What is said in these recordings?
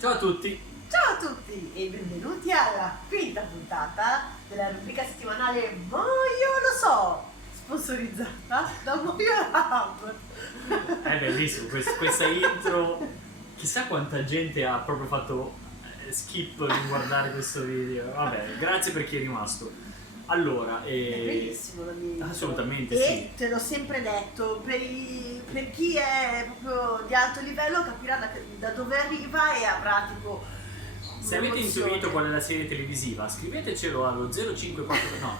Ciao a tutti! Ciao a tutti e benvenuti alla quinta puntata della rubrica settimanale Moio lo so, sponsorizzata da Moio Lab. È bellissimo questa intro. Chissà quanta gente ha proprio fatto skip di guardare questo video. Vabbè, grazie per chi è rimasto. Allora, È bellissimo la mia intro. assolutamente e sì. te l'ho sempre detto, per chi è proprio di alto livello capirà da dove arriva e avrà tipo Se avete un'emozione. intuito qual è la serie televisiva, scrivetecelo allo 054. No,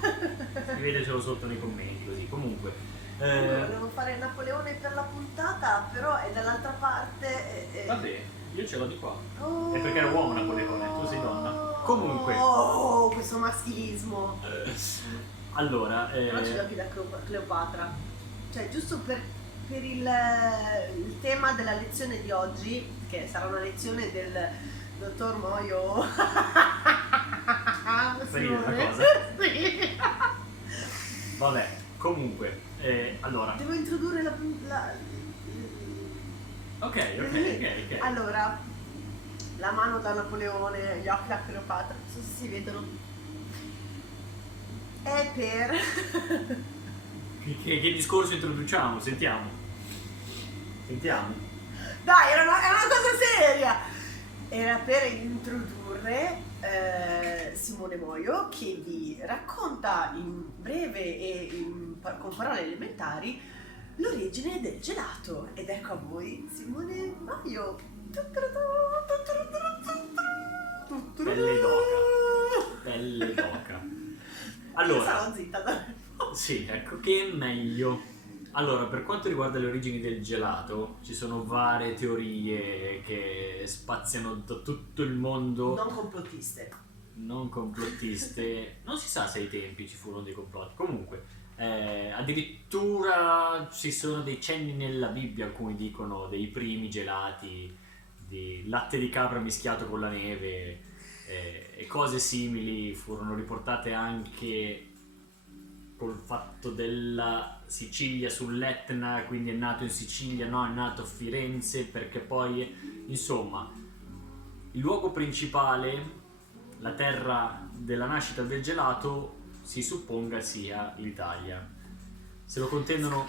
scrivetecelo sotto nei commenti così. Comunque. Volevo fare Napoleone per la puntata, però è dall'altra parte. Vabbè, io ce l'ho di qua. Oh. È perché era uomo Napoleone, tu sei donna. Comunque. Oh, questo maschilismo. Allora, Però ce l'ho da Cleopatra. Cioè, giusto per il tema della lezione di oggi, che sarà una lezione del dottor Moio. Per dire una cosa? Sì. Vabbè, comunque, allora. Devo introdurre Ok. Allora, la mano da Napoleone, gli occhi da Cleopatra, non so se si vedono. È per Che discorso introduciamo? Sentiamo. Dai, è una cosa seria! Era per introdurre Simone Moio, che vi racconta in breve e con parole elementari l'origine del gelato. Ed ecco a voi Simone Moio. Pelle d'oca. Io Allora, sarò zitta. sì, ecco, che è meglio. Allora, per quanto riguarda le origini del gelato, ci sono varie teorie che spaziano da tutto il mondo. Non complottiste. Non complottiste. Non si sa se ai tempi ci furono dei complotti. Comunque, addirittura ci sono dei cenni nella Bibbia, alcuni dicono dei primi gelati di latte di capra mischiato con la neve, e cose simili furono riportate anche col fatto della Sicilia sull'Etna, quindi è nato in Sicilia, no, è nato a Firenze, perché poi, insomma, il luogo principale, la terra della nascita del gelato, si supponga sia l'Italia. Se lo contendono,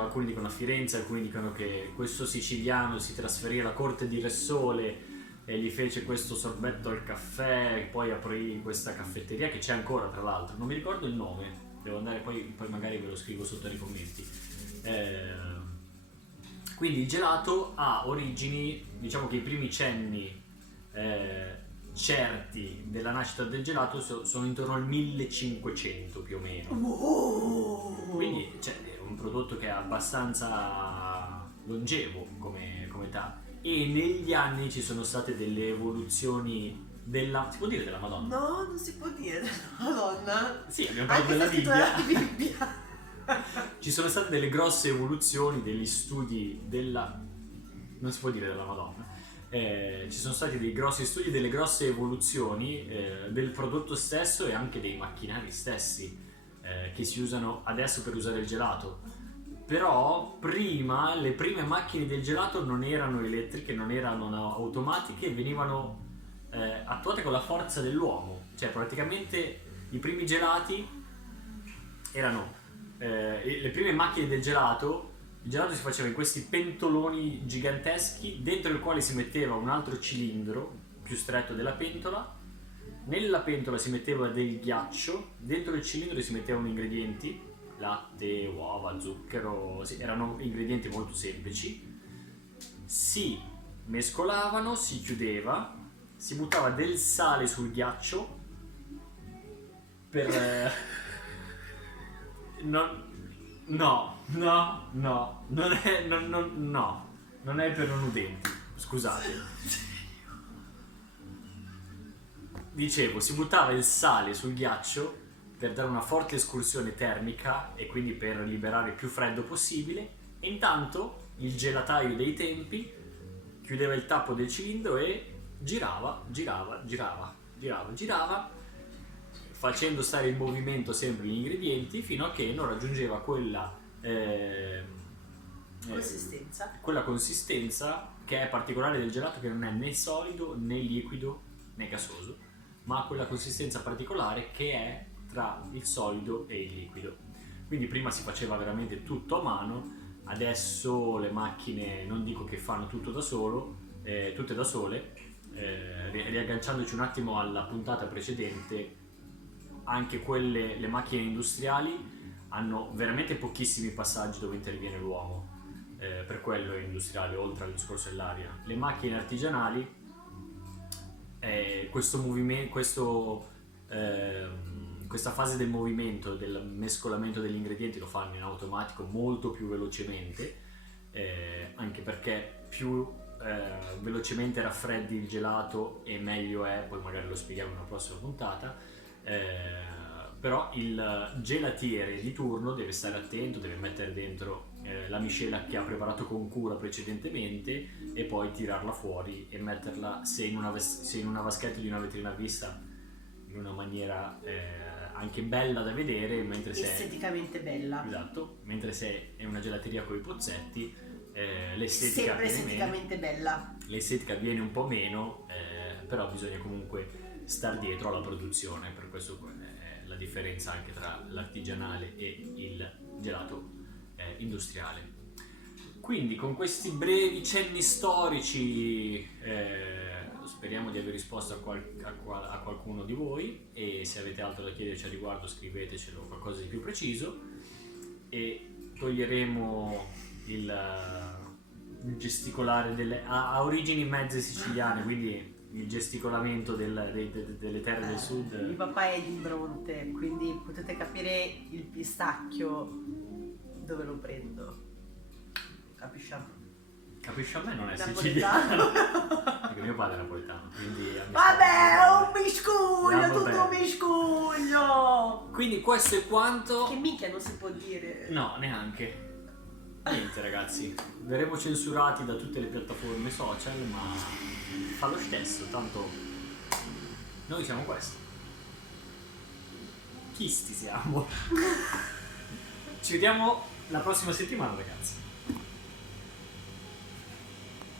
alcuni dicono a Firenze, alcuni dicono che questo siciliano si trasferì alla corte di Re Sole e gli fece questo sorbetto al caffè, poi aprì questa caffetteria che c'è ancora, tra l'altro, non mi ricordo il nome, devo andare poi magari ve lo scrivo sotto nei commenti. Quindi il gelato ha origini, diciamo che i primi cenni certi della nascita del gelato sono intorno al 1500 più o meno. Quindi è un prodotto che è abbastanza longevo come età. E negli anni ci sono state delle evoluzioni si può dire della Madonna? No, non si può dire della Madonna. Sì, abbiamo parlato Anche della se Bibbia. Bibbia. Ci sono state delle grosse evoluzioni degli studi non si può dire della Madonna. Ci sono stati dei grossi studi, delle grosse evoluzioni del prodotto stesso e anche dei macchinari stessi che si usano adesso per usare il gelato. Però prima le prime macchine del gelato non erano elettriche, non erano automatiche, venivano attuate con la forza dell'uomo. Cioè praticamente i primi gelati erano le prime macchine del gelato. Il gelato si faceva in questi pentoloni giganteschi dentro il quale si metteva un altro cilindro più stretto della pentola. Nella pentola si metteva del ghiaccio, dentro il cilindro si mettevano ingredienti, latte, uova, zucchero, erano ingredienti molto semplici, si mescolavano, si chiudeva, si buttava del sale sul ghiaccio per no, non è per non udenti, scusate. Dicevo, si buttava il sale sul ghiaccio per dare una forte escursione termica e quindi per liberare il più freddo possibile, e intanto il gelataio dei tempi chiudeva il tappo del cilindro e girava, facendo stare in movimento sempre gli ingredienti fino a che non raggiungeva Consistenza. Quella consistenza che è particolare del gelato, che non è né solido né liquido né gasoso, ma ha quella consistenza particolare che è tra il solido e il liquido. Quindi prima si faceva veramente tutto a mano, adesso le macchine non dico che fanno tutto da solo, tutte da sole. Riagganciandoci un attimo alla puntata precedente, anche le macchine industriali hanno veramente pochissimi passaggi dove interviene l'uomo, per quello è industriale, oltre al discorso dell'aria. Le macchine artigianali, questa fase del movimento, del mescolamento degli ingredienti lo fanno in automatico molto più velocemente, anche perché più velocemente raffreddi il gelato e meglio è, poi magari lo spieghiamo in una prossima puntata. Però il gelatiere di turno deve stare attento, deve mettere dentro la miscela che ha preparato con cura precedentemente e poi tirarla fuori e metterla, se in una vaschetta di una vetrina a vista, in una maniera anche bella da vedere, mentre se esteticamente bella. Esatto, mentre se è una gelateria con i pozzetti, l'estetica sempre viene esteticamente bella. L'estetica viene un po' meno, però bisogna comunque star dietro alla produzione, per questo è la differenza anche tra l'artigianale e il gelato industriale. Quindi con questi brevi cenni storici speriamo di aver risposto a qualcuno di voi, e se avete altro da chiederci a riguardo scrivetecelo, qualcosa di più preciso, e toglieremo il gesticolare ha origini mezze siciliane, quindi il gesticolamento delle terre del sud. Mio papà è di Bronte, quindi potete capire il pistacchio dove lo prendo. Capisci A me non è napoletano. siciliano. Perché mio padre è napoletano, quindi Vabbè, un miscuglio, Andiamo tutto bene. un miscuglio. Quindi questo è quanto. Che minchia non si può dire. No, neanche. Niente ragazzi, verremo censurati da tutte le piattaforme social, ma fa lo stesso, tanto noi siamo questo. Chisti siamo. Ci vediamo la prossima settimana ragazzi.